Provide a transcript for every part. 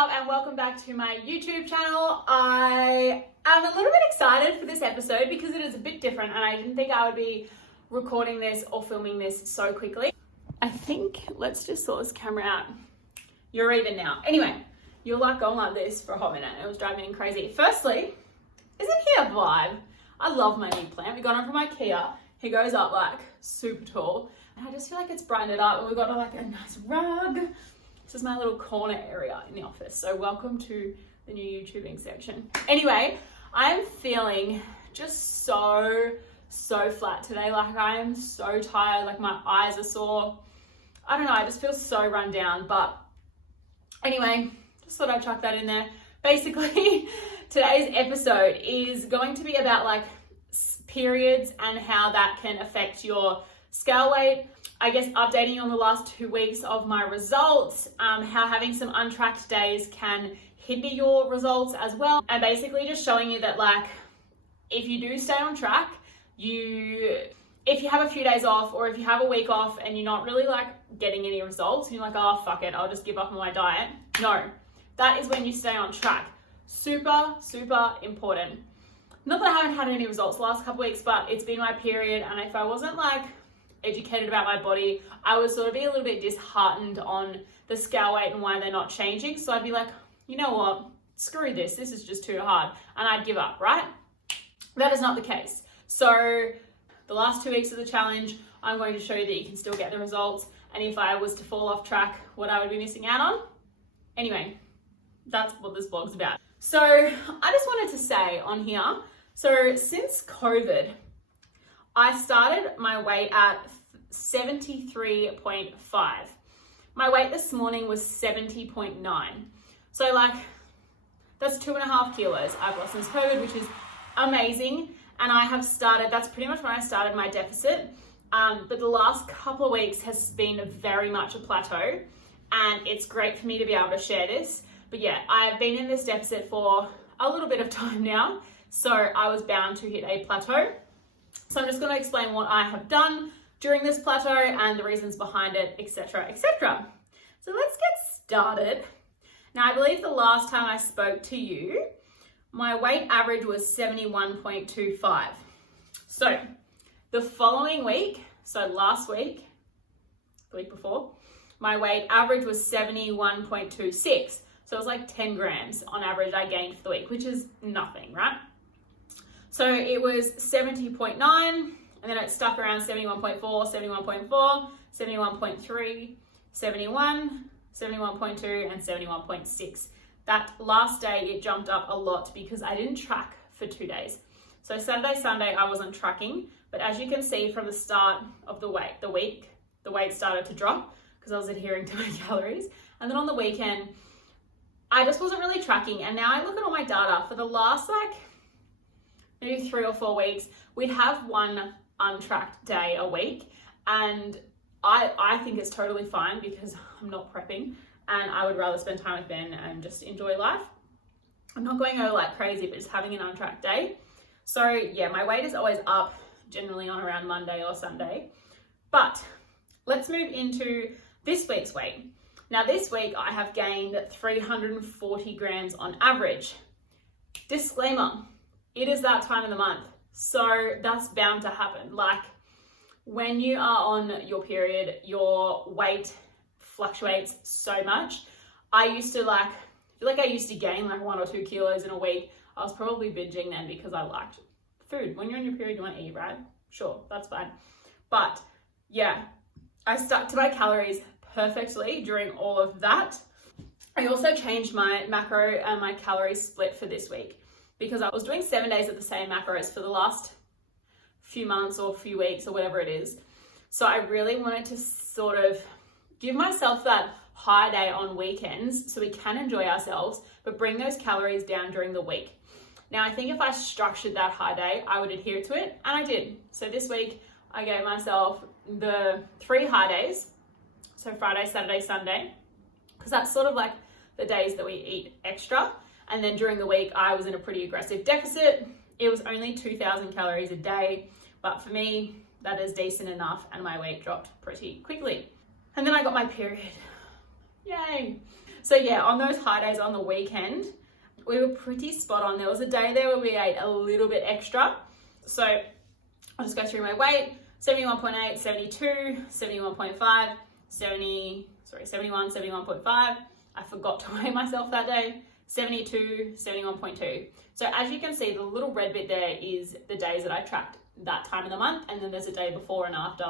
up and welcome back to my YouTube channel. I am a little bit excited for this episode because it is a bit different and I didn't think I would be recording this or filming this so quickly. I think let's just sort this camera out. You're even now. Anyway, you're like going like this for a hot minute. It was driving me crazy. Firstly, isn't he a vibe? I love my new plant. We got him from IKEA. He goes up like super tall and I just feel like it's brightened it up and we got like a nice rug. This is my little corner area in the office. So welcome to the new YouTubing section. Anyway, I'm feeling just so flat today. Like I am so tired, like my eyes are sore. I don't know, I just feel so run down. But anyway, just thought I'd chuck that in there. Basically, today's episode is going to be about like periods and how that can affect your scale weight. I guess updating you on the last 2 weeks of my results, how having some untracked days can hinder your results as well. And basically just showing you that like, if you do stay on track, if you have a few days off or if you have a week off and you're not really like getting any results and you're like, oh, fuck it, I'll just give up on my diet. No, that is when you stay on track. Super important. Not that I haven't had any results the last couple weeks, but it's been my period. And if I wasn't like educated about my body, I would sort of be a little bit disheartened on the scale weight and why they're not changing. So I'd be like, you know what, screw this is just too hard, and I'd give up, right? That is not the case. So the last 2 weeks of the challenge, I'm going to show you that you can still get the results, and if I was to fall off track, what I would be missing out on. Anyway, that's what this vlog's about. So I just wanted to say on here, so since COVID, I started my weight at 73.5. My weight this morning was 70.9. So like, that's 2.5 kilos I've lost since COVID, which is amazing. And I have started, that's pretty much when I started my deficit. But the last couple of weeks has been very much a plateau. And it's great for me to be able to share this. But yeah, I've been in this deficit for a little bit of time now. So I was bound to hit a plateau. So I'm just going to explain what I have done during this plateau and the reasons behind it, etc., etc. So let's get started. Now, I believe the last time I spoke to you, my weight average was 71.25. So the following week, so last week, the week before, my weight average was 71.26. So it was like 10 grams on average I gained for the week, which is nothing, right? So it was 70.9, and then it stuck around 71.4, 71.4, 71.3, 71, 71.2, and 71.6. That last day, it jumped up a lot because I didn't track for 2 days. So Saturday, Sunday, I wasn't tracking, but as you can see from the start of the week, the weight started to drop because I was adhering to my calories. And then on the weekend, I just wasn't really tracking. And now I look at all my data for the last like, maybe 3 or 4 weeks, we'd have one untracked day a week. And I think it's totally fine because I'm not prepping and I would rather spend time with Ben and just enjoy life. I'm not going over like crazy, but just having an untracked day. So yeah, my weight is always up generally on around Monday or Sunday. But let's move into this week's weight. Now this week I have gained 340 grams on average. Disclaimer. It is that time of the month, so that's bound to happen. Like when you are on your period, your weight fluctuates so much. I used to I feel like I used to gain like 1 or 2 kilos in a week. I was probably binging then because I liked food. When you're on your period, you want to eat, right? Sure, that's fine. But yeah, I stuck to my calories perfectly during all of that. I also changed my macro and my calorie split for this week, because I was doing 7 days at the same macros for the last few months or few weeks or whatever it is. So I really wanted to sort of give myself that high day on weekends so we can enjoy ourselves, but bring those calories down during the week. Now, I think if I structured that high day, I would adhere to it, and I did. So this week, I gave myself the 3 high days, so Friday, Saturday, Sunday, because that's sort of like the days that we eat extra. And then during the week, I was in a pretty aggressive deficit. It was only 2,000 calories a day, but for me, that is decent enough, and my weight dropped pretty quickly. And then I got my period. Yay. So yeah, on those high days on the weekend, we were pretty spot on. There was a day there where we ate a little bit extra. So I'll just go through my weight: 71.8, 72, 71.5, 71, 71.5. I forgot to weigh myself that day. 72, 71.2. So as you can see, the little red bit there is the days that I tracked that time of the month, and then there's a day before and after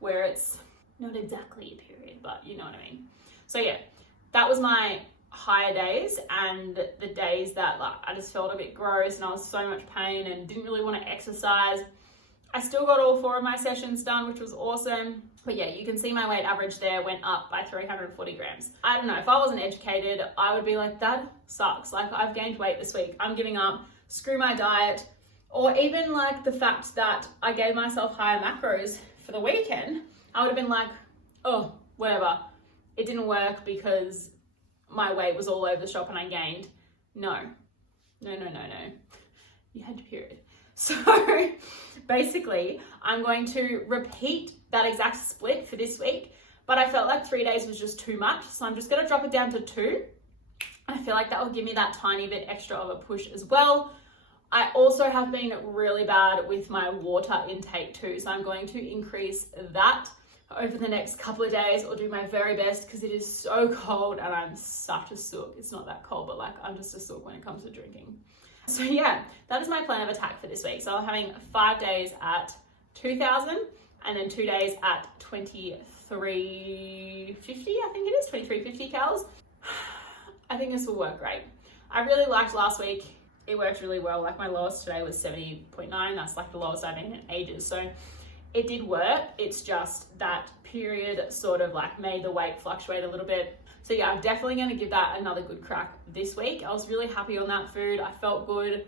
where it's not exactly a period, but you know what I mean. So yeah, that was my higher days, and the days that like I just felt a bit gross and I was so much pain and didn't really want to exercise. I still got all 4 of my sessions done, which was awesome. But yeah, you can see my weight average there went up by 340 grams. I don't know, if I wasn't educated, I would be like, that sucks. Like, I've gained weight this week, I'm giving up, screw my diet. Or even like the fact that I gave myself higher macros for the weekend, I would have been like, oh, whatever. It didn't work because my weight was all over the shop and I gained. No. You had your period. So basically, I'm going to repeat that exact split for this week, but I felt like 3 days was just too much. So I'm just going to drop it down to 2. I feel like that will give me that tiny bit extra of a push as well. I also have been really bad with my water intake too. So I'm going to increase that over the next couple of days, or do my very best, because it is so cold and I'm such a sook. It's not that cold, but like I'm just a sook when it comes to drinking. So yeah, that is my plan of attack for this week. So I'm having 5 days at 2,000 and then 2 days at 2350, I think it is, 2350 calories. I think this will work great. I really liked last week. It worked really well. Like my lowest today was 70.9. That's like the lowest I've been in ages. So it did work. It's just that period sort of like made the weight fluctuate a little bit. So yeah, I'm definitely going to give that another good crack this week. I was really happy on that food. I felt good.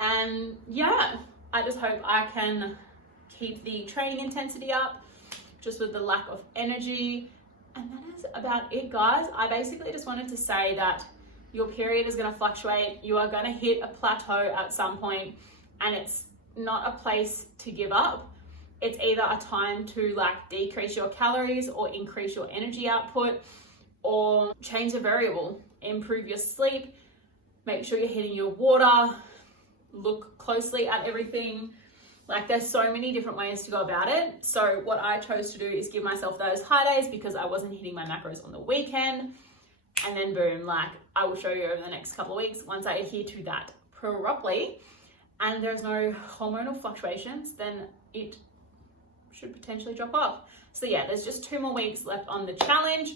And yeah, I just hope I can keep the training intensity up just with the lack of energy. And that is about it, guys. I basically just wanted to say that your period is going to fluctuate. You are going to hit a plateau at some point, and it's not a place to give up. It's either a time to like decrease your calories or increase your energy output, or change the variable, improve your sleep, make sure you're hitting your water, look closely at everything. Like there's so many different ways to go about it. So what I chose to do is give myself those high days because I wasn't hitting my macros on the weekend. And then boom, like I will show you over the next couple of weeks, once I adhere to that properly and there's no hormonal fluctuations, then it should potentially drop off. So yeah, there's just 2 more weeks left on the challenge.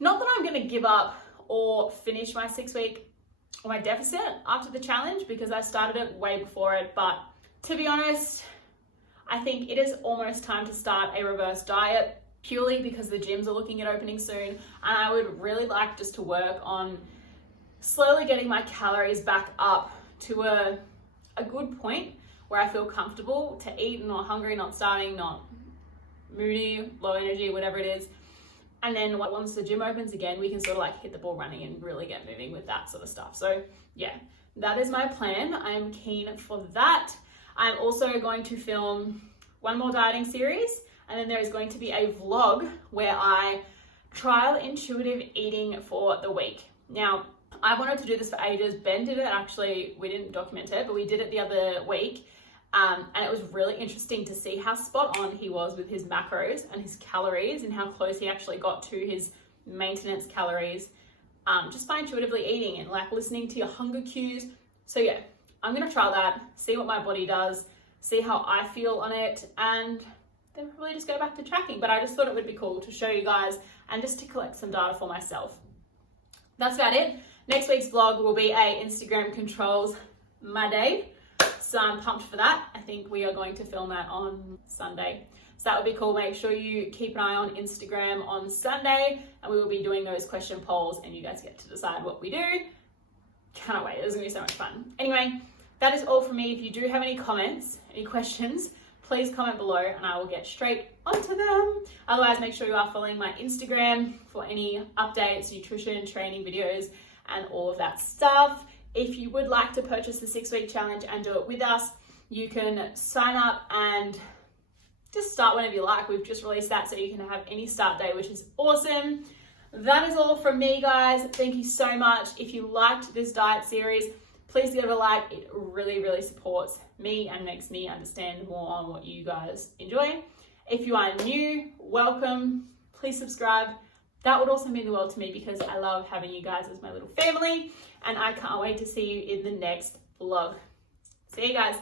Not that I'm going to give up or finish my 6-week or my deficit after the challenge, because I started it way before it. But to be honest, I think it is almost time to start a reverse diet, purely because the gyms are looking at opening soon. And I would really like just to work on slowly getting my calories back up to a good point where I feel comfortable to eat, not hungry, not starving, not moody, low energy, whatever it is. And then once the gym opens again, we can sort of like hit the ball running and really get moving with that sort of stuff. So yeah, that is my plan. I'm keen for that. I'm also going to film 1 more dieting series, and then there is going to be a vlog where I trial intuitive eating for the week. Now, I wanted to do this for ages. Ben did it actually, we didn't document it, but we did it the other week. And it was really interesting to see how spot on he was with his macros and his calories and how close he actually got to his maintenance calories just by intuitively eating and like listening to your hunger cues. So yeah, I'm going to try that, see what my body does, see how I feel on it, and then probably just go back to tracking. But I just thought it would be cool to show you guys and just to collect some data for myself. That's about it. Next week's vlog will be a Instagram controls my day. So I'm pumped for that. I think we are going to film that on Sunday. So that would be cool. Make sure you keep an eye on Instagram on Sunday, and we will be doing those question polls and you guys get to decide what we do. Cannot wait. It's gonna be so much fun. Anyway, that is all from me. If you do have any comments, any questions, please comment below and I will get straight onto them. Otherwise, make sure you are following my Instagram for any updates, nutrition, training videos, and all of that stuff. If you would like to purchase the 6-week challenge and do it with us, you can sign up and just start whenever you like. We've just released that so you can have any start date, which is awesome. that is all from me, guys. Thank you so much. If you liked this diet series, please give it a like. It really, really supports me and makes me understand more on what you guys enjoy. If you are new, welcome. Please subscribe. That would also mean the world to me because I love having you guys as my little family, and I can't wait to see you in the next vlog. See you guys.